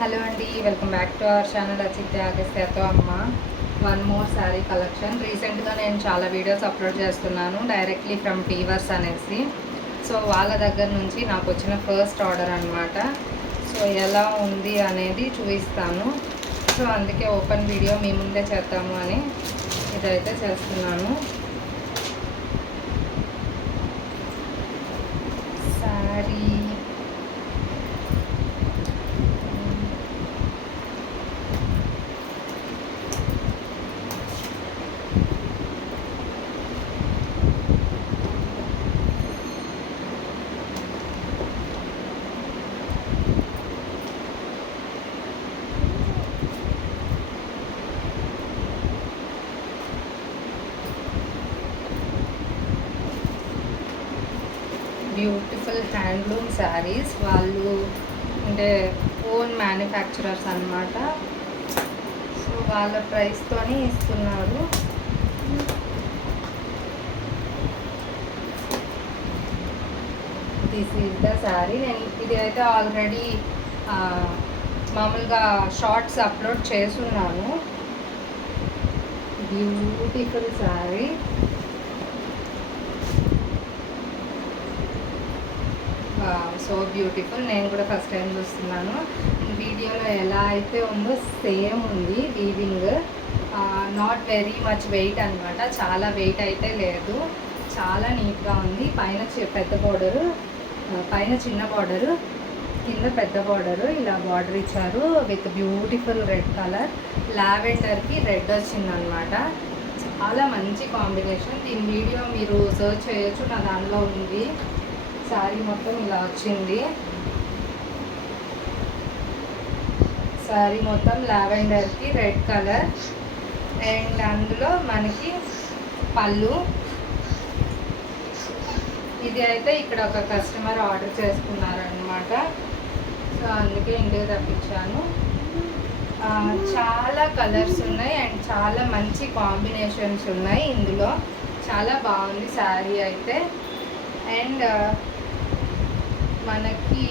Hello అండి, welcome back to our channel Achitya అగస్త్యతో అమ్మ. One more sari collection. రీసెంట్గా నేను చాలా వీడియోస్ అప్లోడ్ చేస్తున్నాను డైరెక్ట్లీ ఫ్రమ్ ఫీవర్స్ అనేసి. సో వాళ్ళ దగ్గర నుంచి నాకు వచ్చిన ఫస్ట్ ఆర్డర్ అనమాట. సో ఎలా ఉంది అనేది చూపిస్తాను. సో అందుకే ఓపెన్ వీడియో మీ ముందే చేద్దాము అని ఇదైతే చేస్తున్నాను. Sari beautiful handloom saris. వాళ్ళు అంటే ఓన్ మ్యానుఫ్యాక్చరర్స్ అన్నమాట. సో వాళ్ళ ప్రైస్తోనే ఇస్తున్నారు. This is the sari. నేను ఇది అయితే ఆల్రెడీ మామూలుగా షార్ట్స్ అప్లోడ్ చేస్తున్నాను. బ్యూటిఫుల్ శారీ. So beautiful. నేను కూడా ఫస్ట్ టైం చూస్తున్నాను. వీడియోలో ఎలా అయితే ఉందో సేమ్ ఉంది weaving. Not very much weight అనమాట. చాలా వెయిట్ అయితే లేదు. చాలా నీట్గా ఉంది. పైన పెద్ద బార్డరు, పైన చిన్న బార్డరు, కింద పెద్ద బార్డరు. ఇలా బార్డర్ ఇచ్చారు విత్ బ్యూటిఫుల్ రెడ్ కలర్. లావెండర్కి రెడ్ వచ్చిందనమాట. చాలా మంచి కాంబినేషన్. దీని వీడియో మీరు సర్చ్ చేయొచ్చు, నా దానిలో ఉంది. శారీ మొత్తం ఇలా వచ్చింది. శారీ మొత్తం లావెండర్కి రెడ్ కలర్. అండ్ అందులో మనకి పళ్ళు. ఇది అయితే ఇక్కడ ఒక కస్టమర్ ఆర్డర్ చేసుకున్నారనమాట. సో అందుకే ఇంటికి తప్పించాను. చాలా కలర్స్ ఉన్నాయి అండ్ చాలా మంచి కాంబినేషన్స్ ఉన్నాయి ఇందులో. చాలా బాగుంది శారీ అయితే. అండ్ మనకి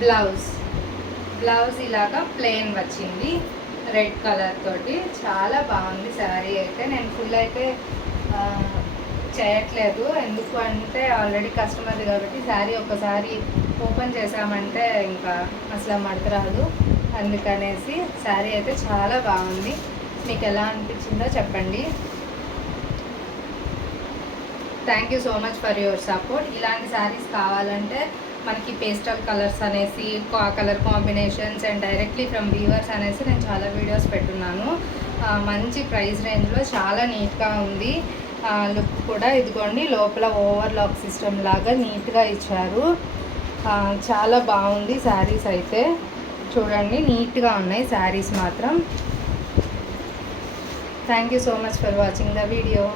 బ్లౌజ్ ఇలాగా ప్లెయిన్ వచ్చింది రెడ్ కలర్ తోటి. చాలా బాగుంది శారీ అయితే. నేను ఫుల్ అయితే చేయట్లేదు, ఎందుకు అంటే ఆల్రెడీ కస్టమర్ది కాబట్టి. శారీ ఒకసారి ఓపెన్ చేసామంటే ఇంకా అసలు మడత రాదు. అందుకనేసి శారీ అయితే చాలా బాగుంది. మీకు ఎలా అనిపించిందో చెప్పండి. Thank you so much for your support. ఇలాంటి శారీస్ కావాలంటే మనకి పేస్టల్ కలర్స్ అనేసి, colour combinations and directly from weavers అనేసి నేను చాలా వీడియోస్ పెట్టున్నాను. మంచి ప్రైస్ రేంజ్లో చాలా నీట్గా ఉంది. లుక్ కూడా ఇదిగోండి, లోపల ఓవర్లాక్ సిస్టమ్ లాగా నీట్గా ఇచ్చారు. చాలా బాగుంది శారీస్ అయితే. చూడండి, నీట్గా ఉన్నాయి శారీస్ మాత్రం. Thank you so much for watching the video.